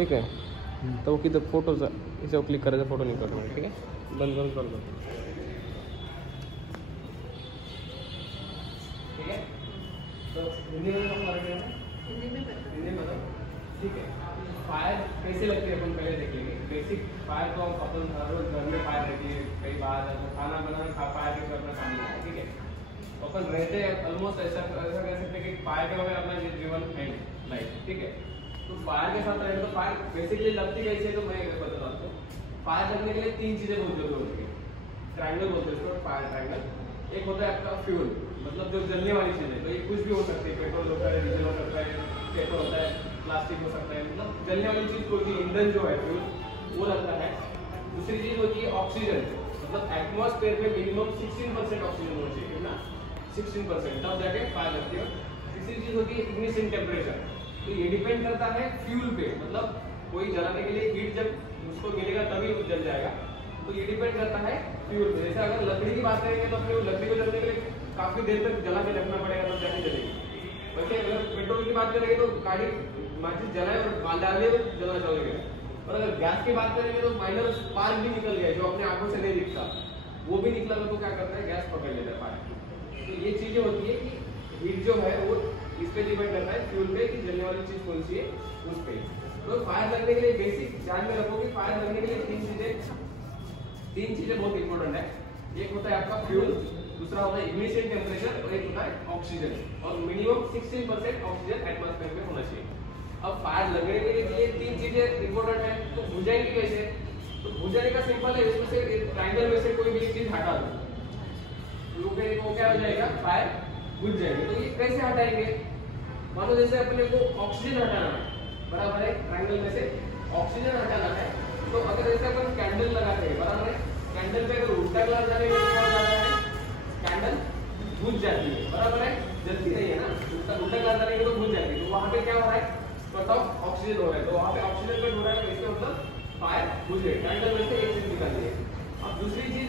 ठीक है। तो वो किधर फोटो इसे क्लिक करे तो फोटो नहीं करना, ठीक है। बंद बंद कर दो, ठीक है। तो हिंदी में हम कर रहे हैं, हिंदी में बताओ, ठीक है। फायर कैसे लगती है अपन पहले देख लेंगे। बेसिक फायर तो अपन हर रोज घर में फायर रहती है, कई बार खाना बनाना फायर के अपना काम होता है, ठीक है। अपन रहते हैं ऑलमोस्ट ऐसा कह सकते हैं कि फायर के बगैर अपना जीवन है लाइफ, ठीक है। तो फायर के साथ रहेंगे तो फायर बेसिकली लगती कैसे है, तो मैं बताता हूँ आपको। फायर लगने के लिए 3 चीजें बहुत जरूरी होती है। ट्रायंगल बोलते हैं इसको, फायर ट्रायंगल। एक होता है आपका फ्यूल, मतलब जो जलने वाली चीज है, तो ये कुछ भी हो सकती है, पेट्रोल होता है, डीजल हो सकता है, पेट्रोल होता है, प्लास्टिक हो सकता है, मतलब जलने वाली चीज कोई भी, ईंधन जो है फ्यूल वो लगता है। दूसरी चीज होती है ऑक्सीजन, मतलब एटमॉस्फेयर में मिनिमम 16% ऑक्सीजन होना चाहिए ना, 16%, तब जाके फायर लगती है। तीसरी चीज होती है इग्निशन टेम्परेचर, तो ये डिपेंड करता है फ्यूल पे, मतलब कोई जलाने के लिए हीट जब उसको मिलेगा तभी वो जल जाएगा, तो ये डिपेंड करता है फ्यूल पे। जैसे अगर लकड़ी की बात करेंगे तो अपने लकड़ी को जलने के लिए काफी देर तक जला के रखना पड़ेगा तब जाके जलेगी। वैसे अगर पेट्रोल की बात करेंगे तो गाड़ी माचिस जलाए और बाल डालने में जलना चाहेगा। और अगर गैस की बात करेंगे तो माइनर स्पार्क भी निकल गया जो अपने आंखों से नहीं दिखता, वो भी निकला तो क्या करता है, गैस पकड़ लेता है फायर। तो ये चीजें होती है कि हीट जो है वो इस पे डिपेंड करता है फ्यूल पे, कि जलने वाली चीज कौन सी है उस पे। तो फायर लगने के लिए बेसिक ध्यान में रखो कि फायर लगने के लिए तीन चीजें बहुत इंपॉर्टेंट है। एक होता है आपका फ्यूल, दूसरा होता है इग्निशन टेम्परेचर, और एक होता है ऑक्सीजन, और मिनिमम 16% ऑक्सीजन एटमॉस्फेयर में होना चाहिए। अब फायर लगने के लिए 3 चीजें इंपॉर्टेंट है, तो बुझाएंगे कैसे? तो बुझाने का सिंपल है, इसमें से ट्रायंगल में से कोई भी चीज हटा दो, वो क्या हो जाएगा, फायर बुझ जाएगी। तो ये कैसे हटाएंगे? मानो जैसे अपने को ऑक्सीजन हटाना है, बराबर है, ट्रायंगल में से ऑक्सीजन हटाना है, तो अगर जैसे अपन कैंडल लगाते हैं, बराबर है, कैंडल पे अगर उल्टा कलर डालेंगे तो क्या हो जाता है, कैंडल बुझ जाती है, बराबर है, जलती नहीं है ना, उल्टा कलर डालेंगे तो बुझ जाती है। तो वहां पे क्या हो रहा है, कट ऑफ ऑक्सीजन हो रहा है, तो वहां पे ऑक्सीजन कट हो रहा है, इसका मतलब फायर बुझ गई। कैंडल में से एक चीज निकाल दी है। अब दूसरी चीज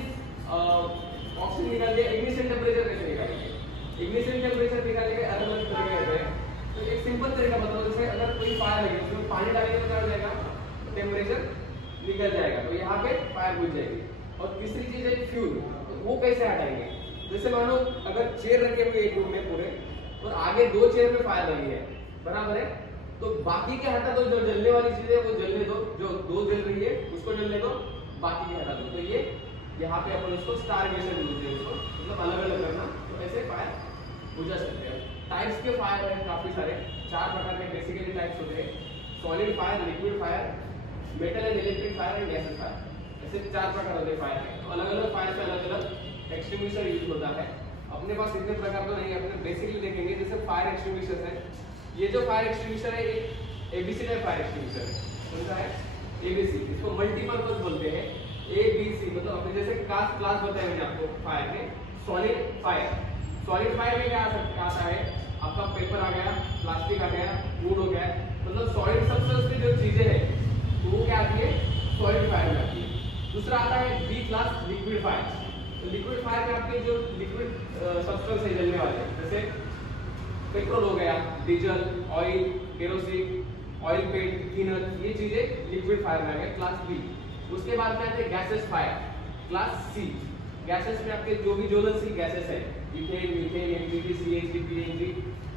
ऑक्सीजन निकाल दिया, इग्निशन टेम्परेचर कैसे निकालेंगे? इग्निशन टेम्परेचर निकालने के अलग अलग तरीके होते हैं। तो एक सिंपल तरीका बताओ, जैसे अगर कोई फायर लगे उसमें पानी डालेंगे तो क्या हो जाएगा, टेम्परेचर निकल जाएगा, तो यहाँ पे फायर बुझ जाएगी। और तीसरी चीज है फ्यूल, तो वो कैसे हटाएंगे? जैसे मानो अगर चेयर रखे हुए एक रूम में पूरे, और आगे 2 चेयर में फायर लगी है, बराबर है, तो बाकी के हटा दो, जो जलने वाली चीज है वो जलने दो, जो 2 जल रही है उसको जलने दो, बाकी के हटा दो। तो ये यहाँ पे अपन इसको स्टारवेशन बोलते हैं, उसको मतलब अलग अलग करना, तो ऐसे फायर बुझा सकते हैं। टाइप्स के फायर है काफी सारे, 4 प्रकार के बेसिकली टाइप्स होते हैं, solid fire, liquid fire, metal and electric fire and gases fire, ऐसे 4 प्रकार होते हैं फायर के। तो अलग अलग फायर पे अलग अलग एक्सटिंग्विशर यूज होता है। अपने पास इतने प्रकार तो नहीं है, अपने बेसिकली देखेंगे। जैसे फायर एक्सटिंग्विशर है, ये जो फायर एक्सटिंग्विशर है एक एबीसी टाइप फायर एक्सटिंग्विशर है, कौन सा है, एबीसी, इसको मल्टीपर्पज बोलते हैं, एबीसी, मतलब अपने जैसे क्लास बताया मैंने आपको फायर के, सॉलिड फायर, सॉलिड फायर में क्या आता है, आपका पेपर आ गया, प्लास्टिक आ गया, वुड हो गया, मतलब सॉलिड सब्सटेंस की जो चीजें हैं तो वो क्या आती है, सॉलिड फायर में आती है। दूसरा आता है बी क्लास, लिक्विड फायर। तो लिक्विड फायर में आपके जो लिक्विड सब्सटेंस है जलने वाले, जैसे पेट्रोल हो गया, diesel, oil, kerosene, oil paint, thinner, ये चीजें लिक्विड फायर में आ गए, क्लास बी। उसके बाद में आते हैं gases fire, class C. Gases में आपके जो भी ज्वलनशील गैसेस है, ethane, methane, NPT, CHD, PNG,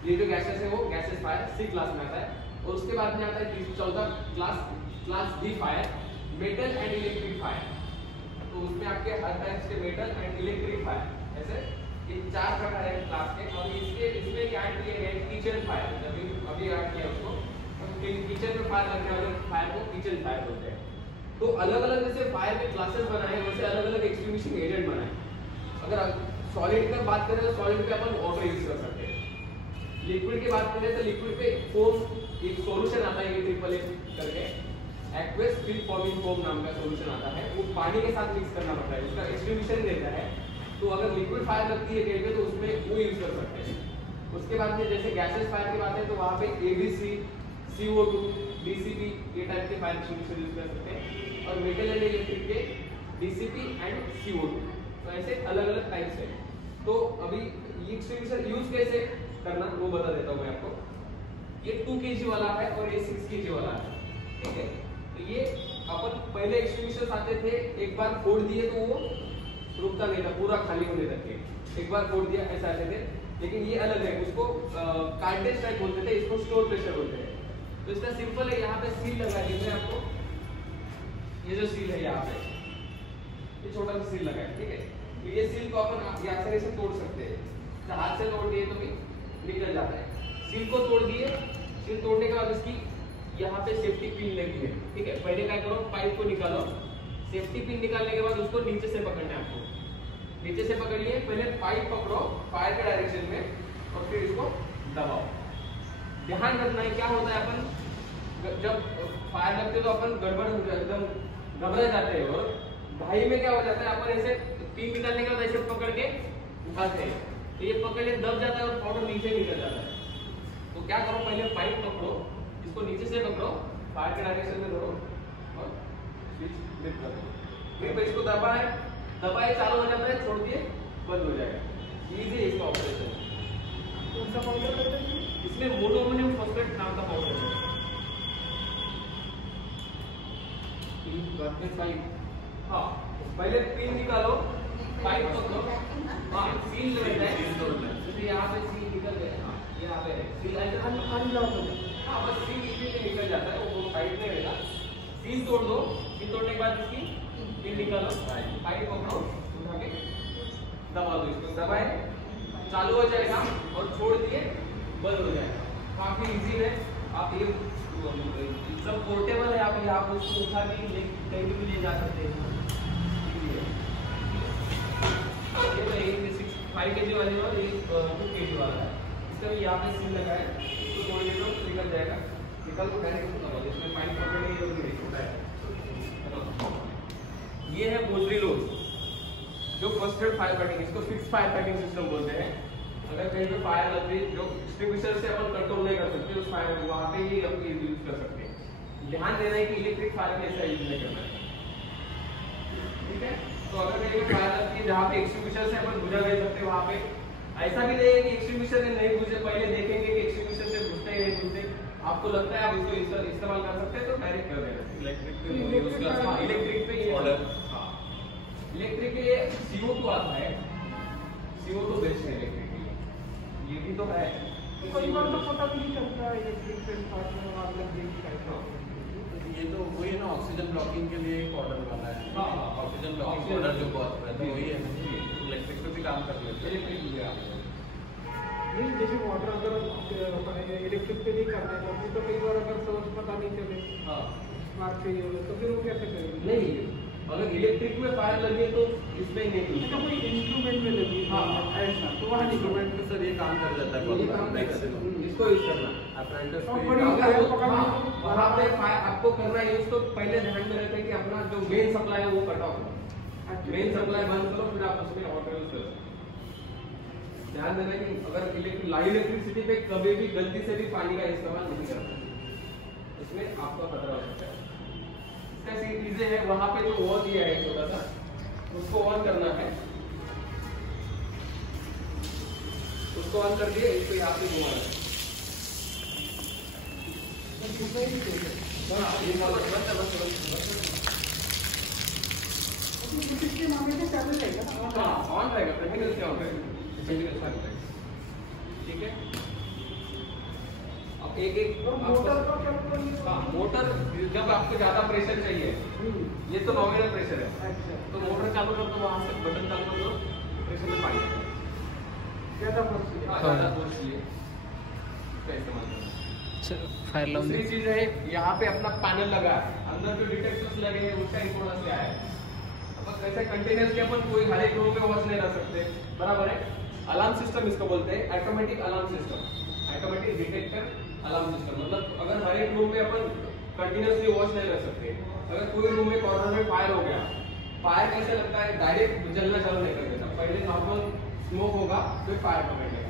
ये जो गैसेस है वो गैसेस फायर सी क्लास में आता है। और उसके बाद में आता है चौथा class D fire, metal and electric fire. तो उसमें आपके हर टाइप्स के मेटल एंड इलेक्ट्रिक फायर, ऐसे ये 4 प्रकार है क्लास के। और इसमें क्या ऐड किए गए, किचन फायर, अभी ऐड किया उसको, किचन में फायर लगने वाले फायर को किचन फायर बोलते हैं। तो अलग अलग जैसे फायर के क्लासेस बनाए, वैसे अलग अलग एक्सटिंग्विशिंग एजेंट बनाए। अगर सॉलिड की बात करें तो सॉलिड पे अपन वाटर यूज कर सकते हैं। लिक्विड की बात करें तो लिक्विड पे फोम, एक सॉल्यूशन आता है, ये ट्रिपल करके एक्वस फिल्म फॉर्मिंग फोम नाम का सॉल्यूशन आता है, वो पानी के साथ मिक्स करना पड़ता है, उसका एक्सटिंग्विशन देता है। तो अगर लिक्विड फायर लगती है तेल पे तो उसमें वो यूज कर सकते हैं। उसके बाद में जैसे गैसेस फायर की बात है तो वहाँ पे एबीसी, CO2, डीसीपी, ये टाइप के फायर एक्सटिंग्विशर यूज कर सकते हैं। और मेटल एंड इलेक्ट्रिक के डीसीपी एंड CO2, तो ऐसे अलग अलग टाइप्स है। तो अभी ये एक्सटिंग्विशर यूज कैसे करना वो बता देता हूँ मैं आपको। ये 2 kg वाला है और ये 6 kg वाला है। ठीक है। तो ये अपन पहले एक्सटिंग्विशर्स आते थे, एक बार फोड़ दिए तो वो रुकता नहीं था, पूरा खाली होने तक के, एक बार फोड़ दिया ऐसा आते थे। लेकिन ये अलग है, उसको कार्टेज टाइप बोलते थे, इसको स्टोर प्रेशर बोलते हैं। तो इसका सिंपल है, यहाँ पे सील लगा दी है आपको, ये जो सील है यहाँ पे, ये छोटा सा सील लगा है, ठीक है। तो ये सील को अपन आसानी से तोड़ सकते हैं, तो हाथ से तोड़ दिए तो भी निकल जाता है। सील को तोड़ दिए, सील तोड़ने के बाद इसकी यहाँ पे सेफ्टी पिन लगी है, ठीक है। पहले क्या करो, पाइप को निकालो, सेफ्टी पिन निकालने के बाद उसको नीचे से पकड़ना है आपको, नीचे से पकड़िए, पहले पाइप पकड़ो फायर के डायरेक्शन में और फिर इसको दबाओ। ध्यान रखना है क्या होता है, अपन जब फायर लगते तो अपन गड़बड़ एकदम घबरा जाते हैं, और भाई में क्या हो जाता है, अपन ऐसे पिन निकालने के बाद ऐसे पकड़ के उठाते हैं, तो ये पकड़ के दब जाता है और पाउडर नीचे निकल जाता है। तो क्या करो, पहले पाइप पकड़ो, इसको नीचे से पकड़ो, फायर के डायरेक्शन में धरो और स्विच फ्लिप कर दो, फिर इसको दबाए चालू हो जाता है, छोड़ दिए बंद हो जाएगा। इजी है इसका ऑपरेशन। कौन सा पाउडर करते हैं इसमें? मोनोअमोनियम फॉस्फेट नाम का पाउडर है। हाँ, पहले पिन निकालो, पाइप पकड़ो, हाँ सील रहता है, जैसे यहाँ पे सील निकल गया, हाँ यहाँ पे सील अनलॉक हो जाए, हाँ बस सील इसी से निकल जाता है, वो साइड में रहेगा। सील तोड़ दो, सील तोड़ने के बाद इसकी पिन निकालो, पाइप पकड़ो, उठा के दबा दो, इसको दबाए चालू हो जाएगा और छोड़ दिए बंद हो जाएगा। काफी इजी है, आप ये सब पोर्टेबल है, आप यहाँ पर उसको उठा के कहीं भी ले जा सकते हैं। ये 5 kg वाली और 2 kg वाला है, इसका भी यहाँ पे सील लगा है, तो थोड़ी देर में निकल जाएगा, निकल तो डायरेक्ट दबा दो, इसमें पानी पकड़ने की जरूरत नहीं, छोटा है। ये है गोदरी लोड, जो फर्स्ट एड फायर फाइटिंग, इसको फिक्स फायर फाइटिंग सिस्टम बोलते हैं। अगर कहीं पे फायर लग गई, जो एक्सटिंग्विशर से अपन कंट्रोल नहीं कर सकते, उस फायर को वहाँ पे ही अपन यूज कर सकते हैं। ध्यान देना है कि इलेक्ट्रिक फायर में ऐसा यूज नहीं करना है, ठीक है। तो अगर कहीं पे फायर लगती है जहाँ पे एक्सटिंग्विशर से अपन बुझा नहीं सकते, वहाँ पे ऐसा भी नहीं है कि एक्सटिंग्विशर से नहीं बुझे, पहले देखेंगे कि एक्सटिंग्विशर से बुझते हैं नहीं बुझते, आपको लगता है आप इसको इस्तेमाल कर सकते हैं तो डायरेक्ट कर देना। इलेक्ट्रिक पे इलेक्ट्रिक पे ऑर्डर, हाँ इलेक्ट्रिक के लिए CO2 आता है, CO2 बेस्ट है इलेक्ट्रिक के लिए, ये भी तो है। कई बार तो पता भी नहीं चलता है इलेक्ट्रिक पे स्टार्ट में आग लग गई कैसा। ये तो वही है ना, ऑक्सीजन ब्लॉकिंग के लिए एक ऑर्डर वाला है। हाँ ऑक्सीजन ब्लॉकिंग ऑर्डर जो बहुत है, तो वही है ना, इलेक्ट्रिक पे भी काम कर लेते हैं। इलेक्ट्रिक भी नहीं, जैसे वाटर अगर इलेक्ट्रिक पे नहीं करना है तो कई बार अगर सोर्स पता नहीं चले, हाँ स्मार्ट चाहिए हो तो फिर वो कैसे करेंगे? नहीं, अगर इलेक्ट्रिक में फायर लगे तो इसमें ही नहीं, अच्छा कोई इंस्ट्रूमेंट में लगी, हाँ ऐसा तो वहाँ इंस्ट्रूमेंट में सर ये काम कर जाता है, ये काम मैक्सिमम इसको यूज करना अप्रेंटिस और पे बड़ी वहाँ पे फायर आपको करना है यूज, तो पहले ध्यान में रखते हैं कि अपना जो मेन सप्लाई है वो कट ऑफ करो, मेन सप्लाई बंद करो, फिर आप उसमें ऑर्डर यूज करो। ध्यान देना कि अगर लाइव इलेक्ट्रिसिटी पे कभी भी गलती से भी पानी का इस्तेमाल नहीं करना, इसमें आपका खतरा हो सकता है। इसका चीजें है, वहां पे जो ऑन दिया है छोटा सा, उसको ऑन करना है, उसको ऑन कर दिए, इसको यहाँ पे घुमाना है, किसके मामले में चालू रहेगा, ऑन रहेगा, प्रैक्टिकल से ऑन रहेगा, ठीक है। अब एक मोटर का क्या करेंगे? हाँ, मोटर जब आपको ज्यादा प्रेशर चाहिए, ये तो नॉमिनल प्रेशर है, अच्छा तो मोटर चालू कर दो, वहां से बटन चालू कर दो, प्रेशर में पानी ज्यादा फोर्स चाहिए, ज्यादा फोर्स चाहिए, इसका इस्तेमाल करना। फायर लाउंज दूसरी चीज है, यहाँ पे अपना पैनल लगा है, अंदर जो डिटेक्टर्स लगे हैं उसका इंपोर्टेंस क्या है। अब कैसे कंटेनर्स के अपन कोई हर एक रूम में वॉच नहीं रख सकते, बराबर है। अलार्म सिस्टम इसको बोलते हैं, automatic alarm system, automatic detector alarm system. मतलब अगर हर एक रूम में अपन कंटिन्यूअसली वॉच नहीं रख सकते, अगर कोई रूम में कॉर्नर में फायर हो गया, फायर कैसे लगता है, डायरेक्ट जलना चालू नहीं कर देता, पहले नॉर्मल स्मोक होगा फिर फायर पकड़ेगा,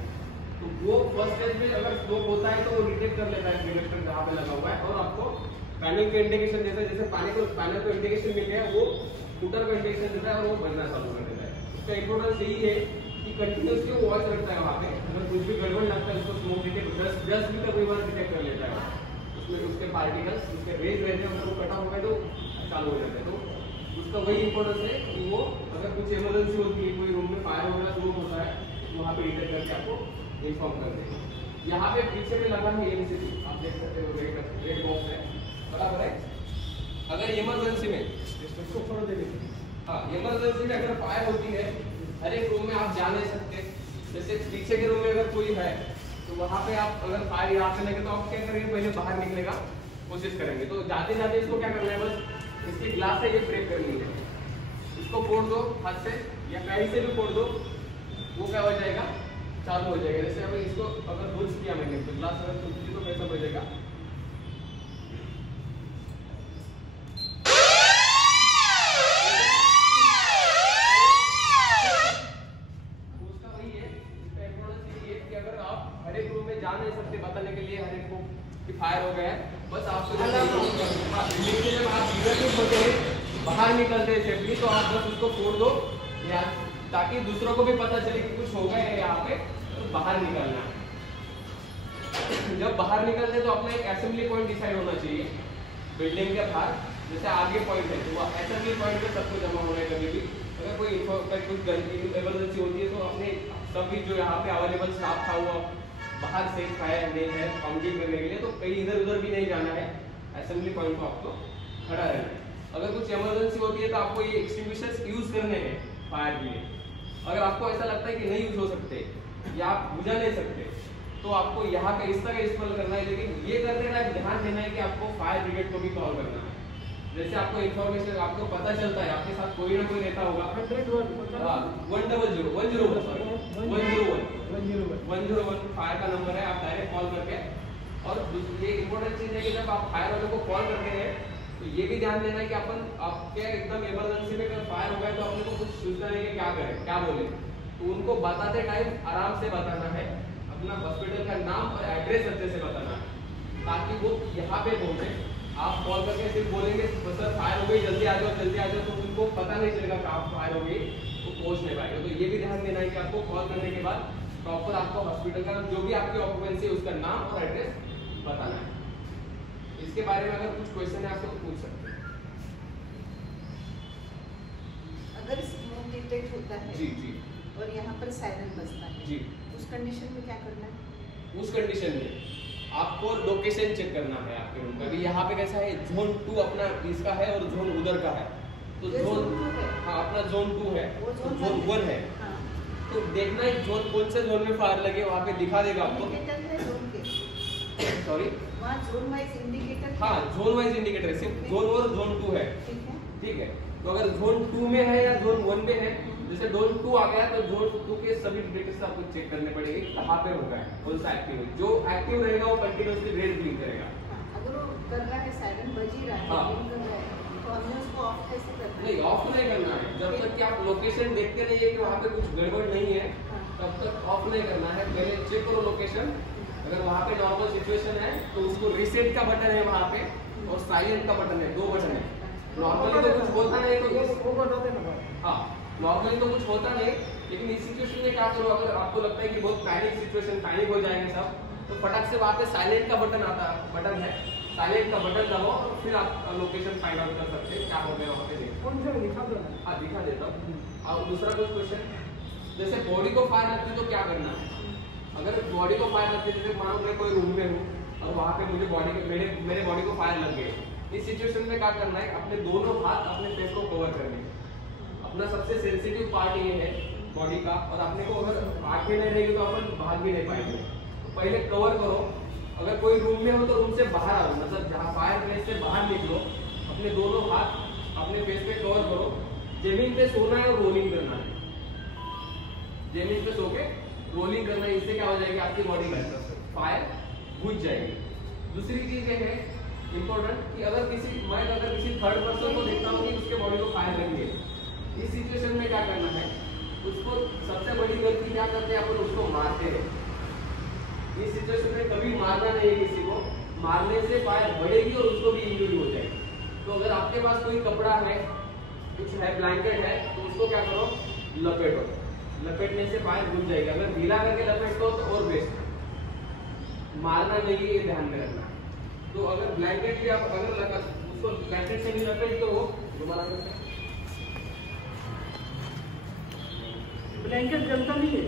तो वो फर्स्ट स्टेज में अगर स्मोक होता है तो वो डिटेक्ट कर लेता है डिटेक्टर जहाँ पे लगा हुआ है, और आपको पैनल के इंडिकेशन देता है, जैसे पैनल को इंडिकेशन मिल गया, वो शूटर का इंडिकेशन देता है और वो बजना चालू कर देता है। इसका इंपोर्टेंस यही है कि कंटिन्यूअसली वो वॉच रखता है वहाँ पे, अगर कुछ भी गड़बड़ लगता है उसको स्मोक डिटेक्ट 10 भी कई बार डिटेक्ट कर लेता है, उसमें उसके पार्टिकल्स उसके रेज रहते हैं, अगर वो कटा होगा तो चालू हो जाता है। तो उसका वही इंपॉर्टेंस है कि वो अगर कुछ इमरजेंसी होती है, कोई रूम में फायर वगैरह शुरू होता है, तो वहाँ पे डिटेक्ट करके आपको इन्फॉर्म कर देंगे। यहाँ पे पीछे में लगा है एमसीबी, आप देख सकते हो रेड बॉक्स है, बराबर है। अगर इमरजेंसी में इसको थोड़ा दे दीजिए। हाँ, इमरजेंसी में अगर फायर होती है, हर एक रूम में आप जा नहीं सकते। जैसे पीछे के रूम में अगर कोई है तो वहाँ पे आप अगर फायर यहाँ से लगे तो आप क्या करेंगे, पहले बाहर निकलने का कोशिश करेंगे। तो जाते जाते इसको क्या करना है, बस इसकी ग्लास से ये ब्रेक करनी है, इसको फोड़ दो हाथ से या कहीं से भी फोड़ दो, वो क्या हो जाएगा, चालू हो जाएगा। जैसे अभी इसको अगर बुझ किया मैंने तो ग्लास अगर टूटी तो कैसा हो जाएगा, जा नहीं सकते बताने के लिए हर एक को कि फायर हो गया है। बस आपको जब आप बाहर निकलते हैं सेफली तो आप बस उसको फोड़ दो, या ताकि दूसरों को भी पता चले कि कुछ हो गया है यहाँ पे, तो बाहर निकलना है। जब बाहर निकलते तो अपना एक असेंबली पॉइंट डिसाइड होना चाहिए बिल्डिंग के बाहर। जैसे आगे पॉइंट है तो वो असेंबली पॉइंट पे सबको जमा होना है। कभी भी अगर कोई कुछ इमरजेंसी होती है तो अपने सभी जो यहाँ पे अवेलेबल स्टाफ था वो बाहर से फायर नहीं है काउंटिंग करने के लिए, तो कहीं इधर उधर भी नहीं जाना है, असेंबली पॉइंट पर आपको खड़ा रहना है। अगर कुछ इमरजेंसी होती है तो आपको ये एक्सटिंग्विशर्स यूज करने हैं फायर के लिए। अगर आपको ऐसा लगता है कि नहीं यूज हो सकते या आप बुझा नहीं सकते तो आपको यहाँ का इस तरह इस्तेमाल करना है। लेकिन ये करते ना ध्यान देना है कि आपको फायर ब्रिगेड को भी कॉल करना है। जैसे आपको इन्फॉर्मेशन आपको पता चलता है आपके साथ कोई ना कोई रहता होगा, 101 फायर का नंबर है, आप डायरेक्ट कॉल करके। और ये इम्पोर्टेंट चीज है कि जब आप फायर वालों को कॉल करते हैं तो ये भी ध्यान देना है कि अपन आपके एकदम इमरजेंसी में अगर फायर हो गया तो अपने को कुछ सोचना नहीं कि क्या करें क्या बोले। तो उनको बताते टाइम आराम से बताना है, अपना हॉस्पिटल का नाम और एड्रेस अच्छे से बताना है ताकि वो यहाँ पे पहुंचे। आप कॉल करके सिर्फ बोलेंगे सर फायर हो गई जल्दी आ जाओ तो उनको पता नहीं चलेगा कि आप फायर हो गई, वो पहुंच नहीं पाएगा। तो ये भी ध्यान देना है कि आपको कॉल करने के बाद प्रॉपर आपको हॉस्पिटल का जो भी आपकी ऑक्यूपेंसी है उसका नाम और एड्रेस बताना है। इसके बारे में अगर कुछ क्वेश्चन है आप तो पूछ सकते हैं। अगर स्मोक डिटेक्ट होता है जी जी और यहाँ पर सायरन बजता है जी, उस कंडीशन में क्या करना है? उस कंडीशन में आपको लोकेशन चेक करना है आपके रूम का। यहाँ पे कैसा है, जोन 2 अपना इसका है और जोन उधर का है। तो जोन हाँ अपना जोन 2 है, जोन 1 है। तो देखना है जोन कौन से जोन में फायर लगे, वहाँ पे दिखा देगा आपको। सॉरी वहाँ जोन वाइज इंडिकेटर, हाँ जोन वाइज इंडिकेटर है, सिर्फ जोन 1 और जोन 2 है। ठीक है, तो अगर जोन 2 में है या जोन 1 में है, जैसे जोन 2 आ गया तो जोन 2 के सभी इंडिकेटर्स आपको चेक करने पड़ेंगे कहाँ पे होगा, कौन सा एक्टिव है। जो एक्टिव रहेगा वो कंटिन्यूअसली रेड ब्लिंक करेगा। अगर वो कर रहा है सायरन बज ही रहा है, हाँ। ब्लिंक कर रहा है, तो हमने उसको ऑफ कैसे करना है? नहीं ऑफ नहीं करना है, जब तक कि आप लोकेशन देखते नहीं है कि वहाँ पे कुछ गड़बड़ नहीं है तब तक ऑफ नहीं करना है। पहले चेक करो लोकेशन, अगर वहाँ पे नॉर्मल सिचुएशन है तो उसको रीसेट का बटन है वहाँ पे और साइलेंट का बटन है, 2 बटन है। नॉर्मली तो कुछ होता नहीं तो हाँ नॉर्मली तो कुछ होता नहीं, लेकिन इस सिचुएशन में क्या करो, अगर आपको लगता है कि बहुत पैनिक सिचुएशन, पैनिक हो जाएंगे सब, तो फटाक से वहाँ पे साइलेंट का बटन आता है, बटन है साइलेंट का बटन दबाओ और फिर आप लोकेशन फाइंड आउट कर सकते हैं क्या हो गया वहाँ पे। देखो हाँ दिखा देता हूँ। और दूसरा कुछ क्वेश्चन, जैसे बॉडी को फायर लगती है तो क्या करना है? अगर बॉडी को फायर लगती है, जैसे मानो मैं कोई रूम में हूँ और वहाँ पे मुझे मेरे बॉडी को फायर लग गए, इस सिचुएशन में क्या करना है, अपने दोनों हाथ अपने फेस को कवर करने। अपना सबसे सेंसिटिव पार्ट ये है बॉडी का, और अपने को अगर आंखें नहीं रहेगी तो अपन भाग भी नहीं पाएंगे। तो पहले कवर करो, अगर कोई रूम में हो तो रूम से बाहर आओ, मतलब जहाँ फायर प्लेस से बाहर निकलो, अपने दोनों हाथ अपने फेस पे कवर करो। जमीन पे सोना है और रोलिंग करना है, जमीन पे सो के रोलिंग करना है। इससे क्या हो जाएगी, आपकी बॉडी का फायर बुझ जाएगी। दूसरी चीज ये है इंपॉर्टेंट कि अगर किसी थर्ड पर्सन को देखता हूँ कि उसके बॉडी को फायर लगी है, इस सिचुएशन में क्या करना है, उसको सबसे बड़ी गलती क्या करते हैं अपन, उसको मारते हैं। इस सिचुएशन में कभी मारना नहीं है किसी को, मारने से फायर बढ़ेगी और उसको भी इंजरी हो जाएगी। तो अगर आपके पास कोई कपड़ा है, कुछ है, ब्लैंकेट है, तो उसको क्या करो, लपेटो। लपेटने से फायर बुझ जाएगी। अगर ढीला करके लपेटो तो और बेस्ट, मारना नहीं है, ये ध्यान में रखना। तो अगर ब्लैंकेट भी आप अगर लगा उसको ब्लैंकेट से नहीं लपेट तो वो दोबारा ब्लैंकेट जलता नहीं है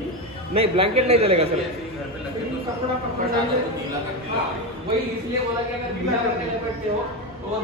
नहीं, ब्लैंकेट नहीं जलेगा सर। ऐसे ही घर पे लगे तो कपड़ा बट अगर वो गीला करके हाँ, वही इसलिए बोला कि अगर गीला करके लपेटते हो तो वो